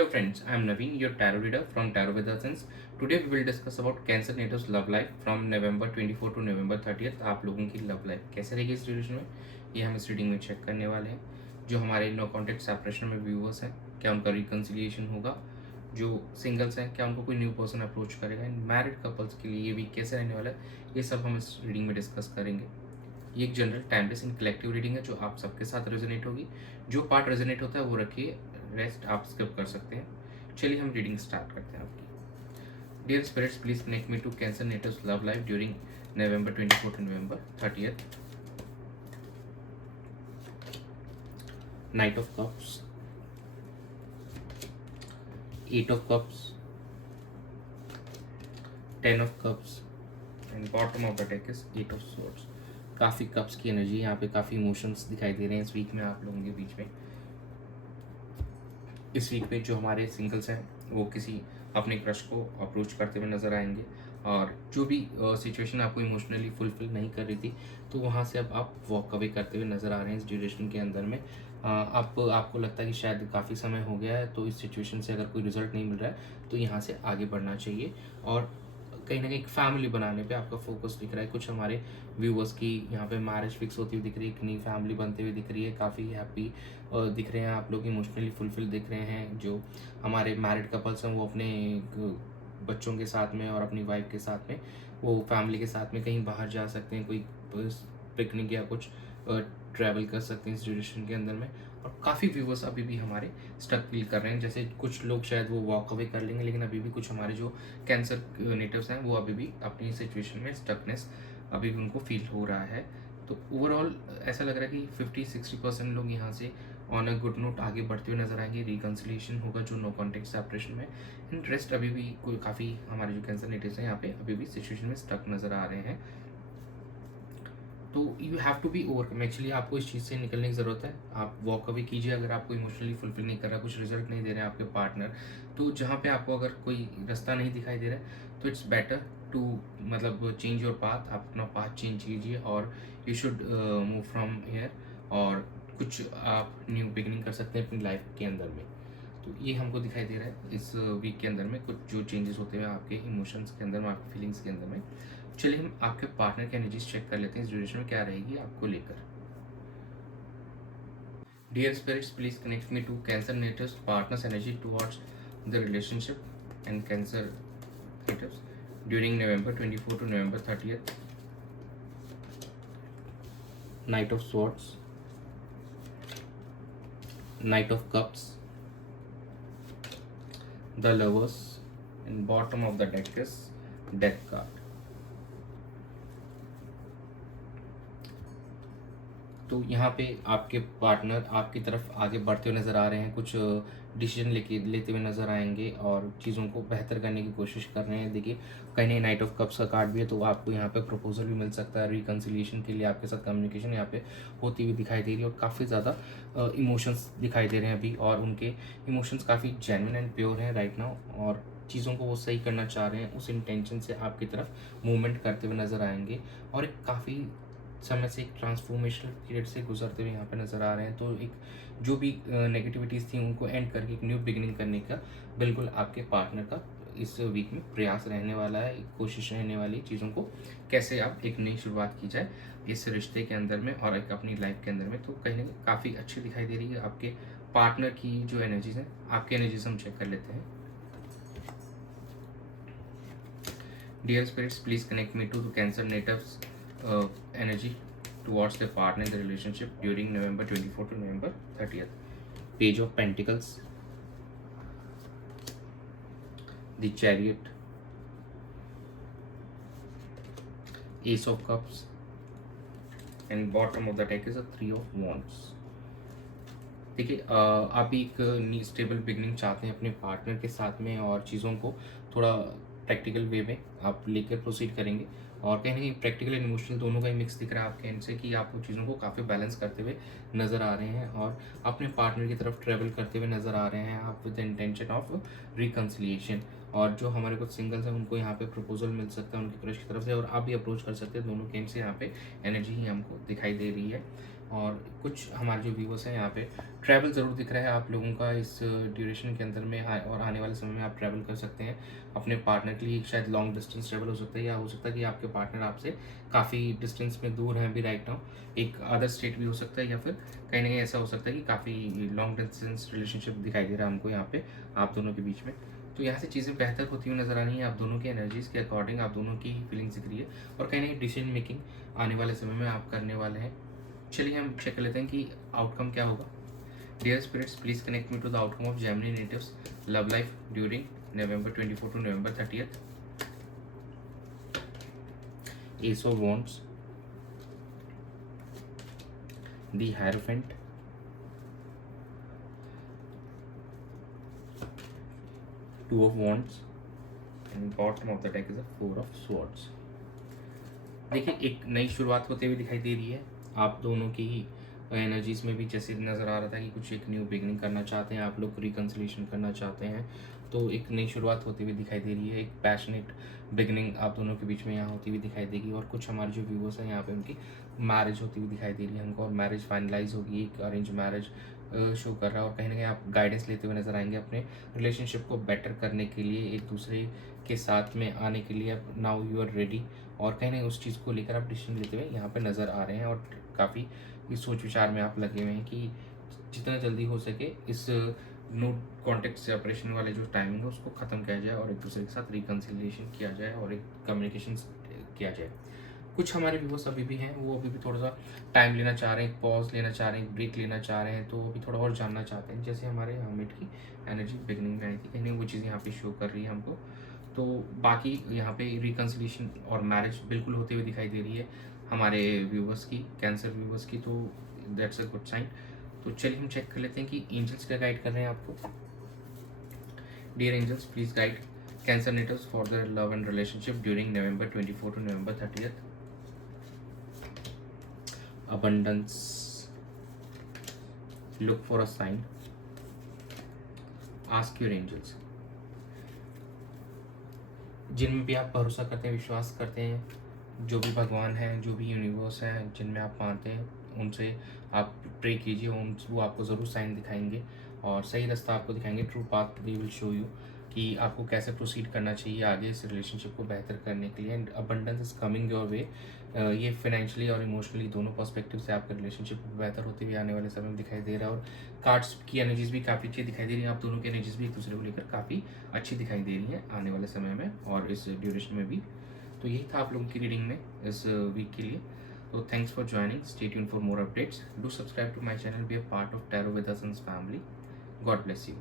Hello friends, I am Naveen, your tarot reader from Tarot with Essence. Today we will discuss about Cancer Natives love life from November 24 to November 30th. आप लोगों की love life कैसे रहेगी इस duration में, ये हम इस रीडिंग में चेक करने वाले हैं। जो हमारे नो कॉन्टेक्ट सेपरेशन में व्यूअर्स हैं, क्या उनका रिकन्सिलिएशन होगा? जो सिंगल्स हैं, क्या उनको कोई न्यू पर्सन अप्रोच करेगा? एंड मैरिड कपल्स के लिए ये वीक कैसे रहने वाला है, ये सब हम इस रीडिंग में डिस्कस करेंगे। ये एक जनरल टाइमलेस इन कलेक्टिव रीडिंग है जो आप सबके साथ रेजोनेट होगी। जो पार्ट रेजोनेट होता है वो रखिए, रेस्ट आप स्किप कर सकते हैं। चलिए हम रीडिंग स्टार्ट करते हैं आपकी। Dear spirits, please connect me to Cancer natives love life during November 24 to November 30th. Knight of Cups, 8 of Cups, 10 of Cups and bottom of the deck is 8 of Swords. काफ़ी cups की energy यहाँ पे, काफ़ी emotions दिखाई दे रहे हैं इस week में आप लोगों के बीच में। इस वीक में जो हमारे सिंगल्स हैं वो किसी अपने क्रश को अप्रोच करते हुए नज़र आएंगे, और जो भी सिचुएशन आपको इमोशनली फुलफिल नहीं कर रही थी तो वहाँ से अब आप वॉक अवे करते हुए नज़र आ रहे हैं इस ड्यूरेशन के अंदर में। आपको लगता है कि शायद काफ़ी समय हो गया है, तो इस सिचुएशन से अगर कोई रिजल्ट नहीं मिल रहा है तो यहाँ से आगे बढ़ना चाहिए। और कहीं ना कहीं फैमिली बनाने पे आपका फोकस दिख रहा है। कुछ हमारे व्यूवर्स की यहाँ पे मैरिज फिक्स होती हुई दिख रही है, एक नई फैमिली बनते हुए दिख रही है, काफ़ी हैप्पी दिख रहे हैं आप लोग, इमोशनली फुलफिल दिख रहे हैं। जो हमारे मैरिड कपल्स हैं वो अपने बच्चों के साथ में और अपनी वाइफ के साथ में, वो फैमिली के साथ में कहीं बाहर जा सकते हैं, कोई पिकनिक या कुछ ट्रैवल कर सकते हैं इस ड्यूरेशन के अंदर में। और काफ़ी व्यूवर्स अभी भी हमारे स्टक फील कर रहे हैं, जैसे कुछ लोग शायद वो वॉक अवे कर लेंगे, लेकिन अभी भी कुछ हमारे जो कैंसर नेटिव्स हैं वो अभी भी अपनी सिचुएशन में स्टकनेस अभी भी उनको फील हो रहा है। तो ओवरऑल ऐसा लग रहा है कि 50-60% लोग यहाँ से ऑन अ गुड नोट आगे बढ़ते हुए नजर आएंगे। रिकन्सिलिएशन होगा जो नो कॉन्टेक्ट सेपरेशन में। इंटरेस्ट अभी भी कोई काफ़ी हमारे जो कैंसर नेटिव्स हैं यहाँ पे अभी भी सिचुएशन में स्टक नज़र आ रहे हैं। तो you have to be overcome. Actually आपको इस चीज़ से निकलने की ज़रूरत है। आप वॉक अवे कीजिए अगर आपको इमोशनली फुलफिल नहीं कर रहा, कुछ रिजल्ट नहीं दे रहे हैं आपके पार्टनर। तो जहाँ पे आपको अगर कोई रास्ता नहीं दिखाई दे रहा है तो इट्स बेटर टू मतलब चेंज योर पाथ। आप अपना पाथ चेंज कीजिए और you should move from here, और कुछ आप न्यू बिगिनिंग कर सकते हैं अपनी लाइफ के अंदर में। तो ये हमको दिखाई दे रहा है इस वीक के अंदर में, कुछ जो चेंजेस होते हैं आपके इमोशंस के अंदर में, आपकी फीलिंग्स के अंदर में। चलिए हम आपके पार्टनर की एनर्जीज चेक कर लेते हैं इस ड्यूरेशन में क्या रहेगी आपको लेकर। Dear spirits, please connect me to Cancer natives partners energy towards the relationship and Cancer natives during November 24 to November 30th. Knight of Swords, Knight of Cups, the Lovers, and bottom of the deck is Death card. तो यहाँ पे आपके partner आपकी तरफ आगे बढ़ते हुए नज़र आ रहे हैं, कुछ डिसीजन लेते हुए नज़र आएंगे और चीज़ों को बेहतर करने की कोशिश कर रहे हैं। देखिए कहीं नहीं, नाइट ऑफ कप्स का कार्ड भी है, तो आपको यहाँ पे प्रपोजल भी मिल सकता है। रिकन्सिलिएशन के लिए आपके साथ कम्युनिकेशन यहाँ पे होती हुई दिखाई दे रही है, और काफ़ी ज़्यादा इमोशंस दिखाई दे रहे हैं अभी, और उनके इमोशंस काफ़ी जेन्युइन एंड प्योर हैं राइट नाउ, और चीज़ों को वो सही करना चाह रहे हैं। उस इंटेंशन से आपकी तरफ मूवमेंट करते हुए नज़र आएंगे, और एक काफ़ी समय से एक ट्रांसफॉर्मेशनल पीरियड से गुजरते हुए यहाँ पे नज़र आ रहे हैं। तो एक जो भी नेगेटिविटीज़ थी उनको एंड करके एक न्यू बिगिनिंग करने का बिल्कुल आपके पार्टनर का इस वीक में प्रयास रहने वाला है, एक कोशिश रहने वाली चीज़ों को कैसे आप एक नई शुरुआत की जाए इस रिश्ते के अंदर में और एक अपनी लाइफ के अंदर में। तो कहीं ना कहीं काफ़ी अच्छी दिखाई दे रही है आपके पार्टनर की जो एनर्जीज हैं। आपकी एनर्जीज हम चेक कर लेते हैं। Dear spirits, please connect me to the Cancer natives energy towards their partner in the relationship during November 24 to November 30th. Page of Pentacles, the Chariot, Ace of Cups, and bottom of the deck is a Three of Wands. देखिए आप एक stable beginning चाहते हैं अपने partner के साथ में, और चीज़ों को थोड़ा प्रैक्टिकल वे में आप लेकर प्रोसीड करेंगे, और कहीं ना कहीं प्रैक्टिकल एंड इमोशनल दोनों का ही मिक्स दिख रहा है आपके एंड से कि आप चीज़ों को काफ़ी बैलेंस करते हुए नज़र आ रहे हैं और अपने पार्टनर की तरफ ट्रैवल करते हुए नज़र आ रहे हैं आप with the intention of reconciliation. और जो हमारे कुछ सिंगल्स हैं उनको यहाँ पे प्रपोजल मिल सकता है उनके क्रश की तरफ से, और आप भी अप्रोच कर सकते हैं। दोनों के एंड से यहाँ पे एनर्जी ही हमको दिखाई दे रही है। और कुछ हमारे जो व्यूवर्स हैं यहाँ पे ट्रैवल ज़रूर दिख रहा है आप लोगों का इस ड्यूरेशन के अंदर में, और आने वाले समय में आप ट्रैवल कर सकते हैं अपने पार्टनर के लिए। शायद लॉन्ग डिस्टेंस ट्रैवल हो सकता है, या हो सकता है कि आपके पार्टनर आपसे काफ़ी डिस्टेंस में दूर हैं अभी राइट नाउ, एक अदर स्टेट भी हो सकता है, या फिर कहीं ना कहीं ऐसा हो सकता है कि काफ़ी लॉन्ग डिस्टेंस रिलेशनशिप दिखाई दे रहा है हमको यहाँ पे आप दोनों के बीच में। तो यहाँ से चीज़ें बेहतर होती हुई नज़र आ रही हैं, आप दोनों की एनर्जीज़ के अकॉर्डिंग आप दोनों की फीलिंग्स दिख रही है, और कहीं ना कहीं डिसीजन मेकिंग आने वाले समय में आप करने वाले हैं। चलिए हम चेक कर लेते हैं कि आउटकम क्या होगा। Dear spirits, please connect me to the outcome of Gemini natives love life during November 24 to November 30th. Ace of Wands, the Hierophant, Two of Wands, and bottom of the deck is a Four of Swords. देखिए एक नई शुरुआत होते हुए दिखाई दे रही है आप दोनों की ही एनर्जीज में भी, जैसे नज़र आ रहा था कि कुछ एक न्यू बिगनिंग करना चाहते हैं आप लोग, रिकन्सिलेशन करना चाहते हैं, तो एक नई शुरुआत होती हुई दिखाई दे रही है, एक पैशनेट बिगनिंग आप दोनों के बीच में यहाँ होती हुई दिखाई देगी। और कुछ हमारे जो व्यूवर्स हैं यहाँ पे उनकी मैरिज होती हुई दिखाई दे रही है हमको, और मैरिज फाइनलाइज होगी, एक अरेंज मैरिज शो कर रहा है, और कहीं ना कहीं आप गाइडेंस लेते हुए नजर आएंगे अपने रिलेशनशिप को बेटर करने के लिए, एक दूसरे के साथ में आने के लिए। अब नाउ यू आर रेडी, और कहीं ना उस चीज़ को लेकर आप डिसीजन लेते हुए यहाँ पे नज़र आ रहे हैं, और काफ़ी इस सोच विचार में आप लगे हुए हैं कि जितना जल्दी हो सके इस नो कॉन्टेक्ट सेपरेशन वाले जो टाइमिंग है उसको ख़त्म किया जाए, और एक दूसरे के साथ रिकन्सिलिएशन किया जाए, और एक कम्युनिकेशन किया जाए। कुछ हमारे व्यूवर्स अभी भी हैं, वो अभी भी थोड़ा सा टाइम लेना चाह रहे हैं, एक पॉज लेना चाह रहे हैं, एक ब्रेक लेना चाह रहे हैं, तो अभी थोड़ा और जानना चाहते हैं। जैसे हमारे हमिट की एनर्जी बिगनिंग में आई थी, कहीं वो चीज़ यहाँ पे शो कर रही है हमको। तो बाकी यहाँ पे रिकन्सिलिएशन और मैरिज बिल्कुल होते हुए दिखाई दे रही है हमारे व्यूवर्स की, कैंसर व्यूवर्स की, तो दैट्स अ गुड साइन। तो चलिए हम चेक कर लेते हैं कि एंजल्स क्या गाइड कर रहे हैं आपको। Dear angels, please guide Cancer natives for their love and relationship during November 24 to November 30th. Abundance, look for a sign, ask your angels। जिनमें भी आप भरोसा करते हैं, विश्वास करते हैं, जो भी भगवान हैं, जो भी यूनिवर्स हैं जिनमें आप मानते हैं, उनसे आप प्रे कीजिए, वो आपको ज़रूर साइन दिखाएंगे और सही रास्ता आपको दिखाएंगे। True path they will show you कि आपको कैसे प्रोसीड करना चाहिए आगे इस रिलेशनशिप को बेहतर करने के लिए। And abundance is coming your way, ये फाइनेंशियली और इमोशनली दोनों पर्सपेक्टिव से आपका रिलेशनशिप बेहतर होते हुए आने वाले समय में दिखाई दे रहा है। और कार्ड्स की एनर्जीज भी काफ़ी अच्छी दिखाई दे रही है, आप दोनों की एनर्जीज भी एक दूसरे को लेकर काफ़ी अच्छी दिखाई दे रही है आने वाले समय में और इस ड्यूरेशन में भी। तो यही था आप लोगों की रीडिंग में इस वीक के लिए। So thanks for joining. Stay tuned for more updates. Do subscribe to my channel. Be a part of Tarot with Us family. God bless you.